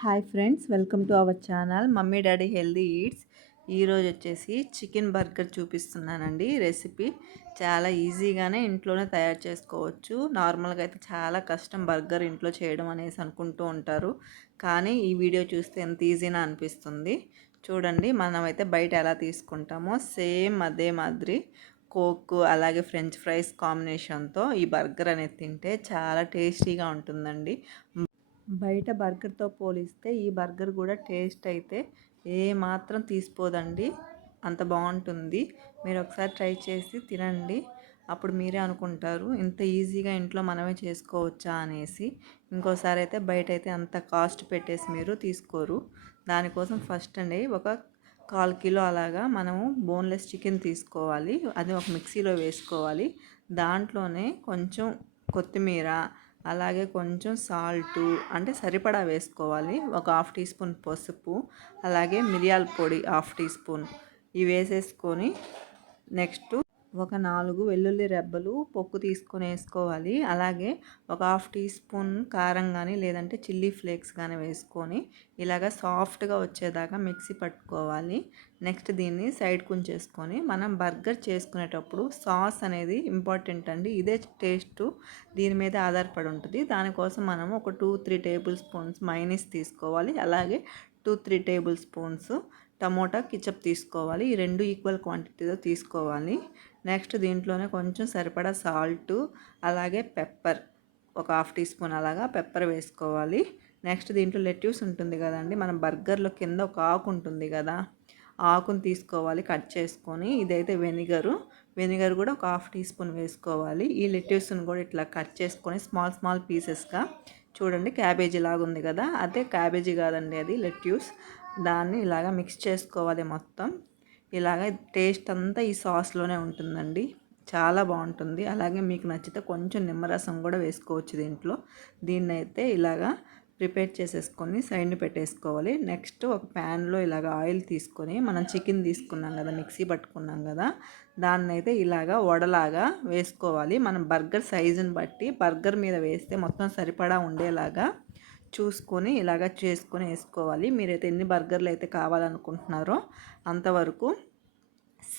Hi friends welcome to our channel mummy daddy healthy eats. ఈరోజు వచ్చేసి chicken burger చూపిస్తున్నానండి. Recipe చాలా ఈజీగానే ఇంట్లోనే తయారు చేసుకోవచ్చు. నార్మల్గా అయితే చాలా కష్టం బర్గర్ ఇంట్లో చేయడం అనేసి అనుకుంటూ ఉంటారు. కానీ ఈ వీడియో చూస్తే ఎంత ఈజీనా అనిపిస్తుంది. చూడండి మనమైతే బయట ఎలా తీసుకుంటామో సేమ్ అదే మాదిరి కోక్ అలాగే ఫ్రెంచ్ ఫ్రైస్ కాంబినేషన్తో ఈ బర్గర్ అనేది తింటే చాలా టేస్టీగా ఉంటుందండి. బయట బర్గర్తో పోలిస్తే ఈ బర్గర్ కూడా టేస్ట్ అయితే ఏ మాత్రం తీసిపోదండి. అంత బాగుంటుంది. మీరు ఒకసారి ట్రై చేసి తినండి. అప్పుడు మీరే అనుకుంటారు ఇంత ఈజీగా ఇంట్లో మనమే చేసుకోవచ్చా అనేసి. ఇంకోసారి అయితే బయట అయితే అంత కాస్ట్ పెట్టేసి మీరు తీసుకోరు. దానికోసం ఫస్ట్ అండి ఒక కాల్ కిలో అలాగా మనము బోన్లెస్ చికెన్ తీసుకోవాలి. అది ఒక మిక్సీలో వేసుకోవాలి. దాంట్లోనే కొంచెం కొత్తిమీర అలాగే కొంచెం సాల్టు అంటే సరిపడా వేసుకోవాలి. ఒక హాఫ్ టీ స్పూన్ పసుపు అలాగే మిరియాల పొడి హాఫ్ టీ స్పూన్. ఇవి వేసేసుకొని నెక్స్ట్ ఒక నాలుగు వెల్లుల్లి రెబ్బలు పొక్కు తీసుకొని వేసుకోవాలి. అలాగే ఒక హాఫ్ టీ స్పూన్ కారం కానీ లేదంటే చిల్లీ ఫ్లేక్స్ కానీ వేసుకొని ఇలాగ సాఫ్ట్గా వచ్చేదాకా మిక్సీ పట్టుకోవాలి. నెక్స్ట్ దీన్ని సైడ్ కుంచేసుకొని మనం బర్గర్ చేసుకునేటప్పుడు సాస్ అనేది ఇంపార్టెంట్ అండి. ఇదే టేస్ట్ దీని మీద ఆధారపడి ఉంటుంది. దానికోసం మనం ఒక two three tablespoons mayonnaise తీసుకోవాలి. అలాగే two three tablespoons tomato ketchup తీసుకోవాలి. ఈ రెండు ఈక్వల్ క్వాంటిటీలో తీసుకోవాలి. నెక్స్ట్ దీంట్లోనే కొంచెం సరిపడా సాల్ట్ అలాగే పెప్పర్. ఒక హాఫ్ టీ స్పూన్ అలాగా పెప్పర్ వేసుకోవాలి. నెక్స్ట్ దీంట్లో లెట్యూస్ ఉంటుంది కదండి మనం బర్గర్లో కింద ఒక ఆకు ఉంటుంది కదా ఆకును తీసుకోవాలి కట్ చేసుకొని. ఇదైతే వెనిగరు. వెనిగర్ కూడా ఒక హాఫ్ టీ స్పూన్ వేసుకోవాలి. ఈ లెట్యూస్ని కూడా ఇట్లా కట్ చేసుకొని స్మాల్ స్మాల్ పీసెస్గా చూడండి క్యాబేజీ లాగా ఉంది కదా అదే క్యాబేజీ కాదండి అది లెట్యూస్. దాన్ని ఇలాగ మిక్స్ చేసుకోవాలి మొత్తం. ఇలాగ టేస్ట్ అంతా ఈ సాస్లోనే ఉంటుందండి. చాలా బాగుంటుంది. అలాగే మీకు నచ్చితే కొంచెం నిమ్మరసం కూడా వేసుకోవచ్చు దీంట్లో. దీన్ని అయితే ఇలాగా ప్రిపేర్ చేసేసుకొని సైడ్ని పెట్టేసుకోవాలి. నెక్స్ట్ ఒక ప్యాన్లో ఇలాగ ఆయిల్ తీసుకొని మనం చికెన్ తీసుకున్నాం కదా మిక్సీ పట్టుకున్నాం కదా దాన్ని అయితే ఇలాగా వడలాగా వేసుకోవాలి. మనం బర్గర్ సైజుని బట్టి బర్గర్ మీద వేస్తే మొత్తం సరిపడా ఉండేలాగా చూసుకొని ఇలాగ చేసుకొని వేసుకోవాలి. మీరైతే ఎన్ని బర్గర్లు అయితే కావాలనుకుంటున్నారో అంతవరకు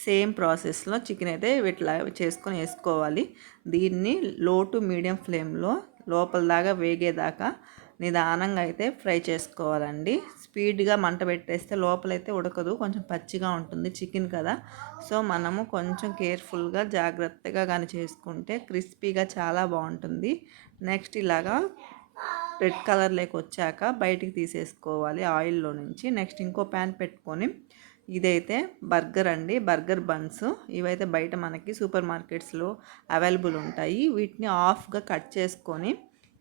సేమ్ ప్రాసెస్లో చికెన్ అయితే ఇట్లా చేసుకొని వేసుకోవాలి. దీన్ని లో టు మీడియం ఫ్లేమ్లో లోపల దాకా వేగేదాకా నిదానంగా అయితే ఫ్రై చేసుకోవాలండి. స్పీడ్గా మంట పెట్టేస్తే లోపలైతే ఉడకదు కొంచెం పచ్చిగా ఉంటుంది చికెన్ కదా. సో మనము కొంచెం కేర్ఫుల్గా జాగ్రత్తగా కానీ చేసుకుంటే క్రిస్పీగా చాలా బాగుంటుంది. నెక్స్ట్ ఇలాగా రెడ్ కలర్ లేక వచ్చాక బయటికి తీసేసుకోవాలి ఆయిల్లో నుంచి. నెక్స్ట్ ఇంకో ప్యాన్ పెట్టుకొని ఇదైతే బర్గర్ అండి బర్గర్ బన్స్. ఇవైతే బయట మనకి సూపర్ మార్కెట్స్లో అవైలబుల్ ఉంటాయి. వీటిని ఆఫ్గా కట్ చేసుకొని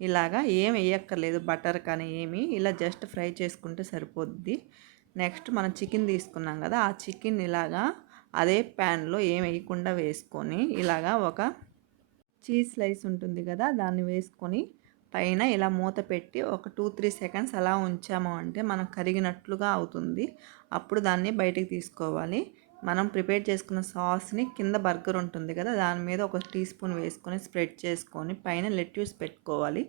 ఇలాగా ఏం వేయక్కర్లేదు బటర్ కానీ ఏమి. ఇలా జస్ట్ ఫ్రై చేసుకుంటే సరిపోద్ది. నెక్స్ట్ మనం చికెన్ తీసుకున్నాం కదా ఆ చికెన్ ఇలాగా అదే ప్యాన్లో ఏం వేయకుండా వేసుకొని ఇలాగా ఒక చీజ్ స్లైస్ ఉంటుంది కదా దాన్ని వేసుకొని పైన ఇలా మూత పెట్టి ఒక టూ త్రీ సెకండ్స్ అలా ఉంచాము అంటే మనం కరిగినట్లుగా అవుతుంది. అప్పుడు దాన్ని బయటికి తీసుకోవాలి. మనం ప్రిపేర్ చేసుకున్న సాస్ని కింద బర్గర్ ఉంటుంది కదా దాని మీద ఒక టీ స్పూన్ వేసుకొని స్ప్రెడ్ చేసుకొని పైన లెట్యూస్ పెట్టుకోవాలి.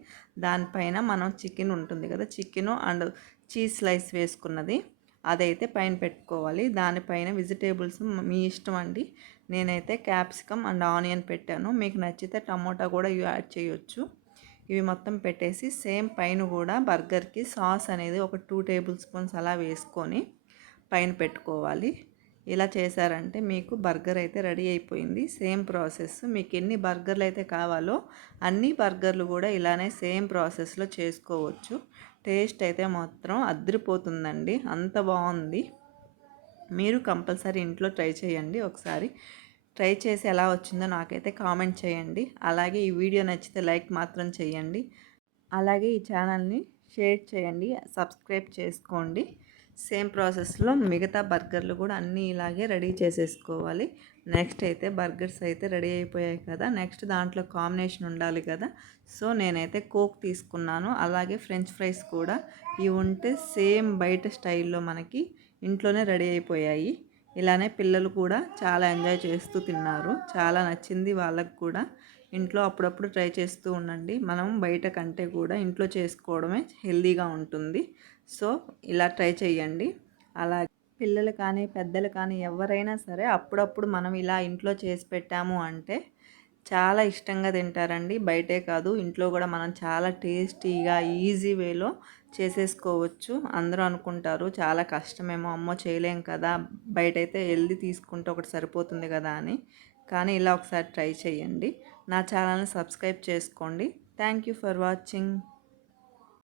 దానిపైన మనం చికెన్ ఉంటుంది కదా చికెన్ అండ్ చీజ్ స్లైస్ వేసుకున్నది. అదైతే పైన పెట్టుకోవాలి. దానిపైన వెజిటేబుల్స్ మీ ఇష్టం అండి. నేనైతే క్యాప్సికమ్ అండ్ ఆనియన్ పెట్టాను. మీకు నచ్చితే టమోటా కూడా యాడ్ చేయొచ్చు. ఇవి మొత్తం పెట్టేసి సేమ్ పైన కూడా బర్గర్కి సాస్ అనేది ఒక టూ టేబుల్ స్పూన్స్ అలా వేసుకొని పైన పెట్టుకోవాలి. ఇలా చేశారంటే మీకు బర్గర్ అయితే రెడీ అయిపోయింది. Same process. మీకు ఎన్ని బర్గర్లు అయితే కావాలో అన్ని బర్గర్లు కూడా ఇలానే సేమ్ ప్రాసెస్లో చేసుకోవచ్చు. టేస్ట్ అయితే మాత్రం అద్దరిపోతుందండి అంత బాగుంది. మీరు కంపల్సరీ ఇంట్లో ట్రై చేయండి ఒకసారి. ట్రై చేసి ఎలా వచ్చిందో నాకైతే కామెంట్ చేయండి. అలాగే ఈ వీడియో నచ్చితే లైక్ మాత్రం చేయండి. అలాగే ఈ ఛానల్ని షేర్ చేయండి సబ్స్క్రైబ్ చేసుకోండి. సేమ్ ప్రాసెస్లో మిగతా బర్గర్లు కూడా అన్నీ ఇలాగే రెడీ చేసేసుకోవాలి. నెక్స్ట్ అయితే బర్గర్స్ అయితే రెడీ అయిపోయాయి కదా. నెక్స్ట్ దాంట్లో కాంబినేషన్ ఉండాలి కదా. సో నేనైతే కోక్ తీసుకున్నాను. అలాగే ఫ్రెంచ్ ఫ్రైస్ కూడా. ఇవి ఉంటే సేమ్ బయట స్టైల్లో మనకి ఇంట్లోనే రెడీ అయిపోయాయి. ఇలానే పిల్లలు కూడా చాలా ఎంజాయ్ చేస్తూ తిన్నారు. చాలా నచ్చింది వాళ్ళకు కూడా. ఇంట్లో అప్పుడప్పుడు ట్రై చేస్తూ ఉండండి. మనం బయట కంటే కూడా ఇంట్లో చేసుకోవడమే హెల్దీగా ఉంటుంది. సో ఇలా ట్రై చేయండి అలా పిల్లలు కానీ పెద్దలు కానీ ఎవరైనా సరే అప్పుడప్పుడు మనం ఇలా ఇంట్లో చేసి పెట్టాము అంటే చాలా ఇష్టంగా తింటారండి. బయటే కాదు ఇంట్లో కూడా మనం చాలా టేస్టీగా ఈజీ వేలో చేసేసుకోవచ్చు. అందరూ అనుకుంటారు చాలా కష్టమేమో అమ్మో చేయలేం కదా బయట అయితే వెళ్ళి తీసుకుంటే ఒకటి సరిపోతుంది కదా అని. కానీ ఇలా ఒకసారి ట్రై చేయండి. నా ఛానల్ని సబ్స్క్రైబ్ చేసుకోండి. Thank you for watching.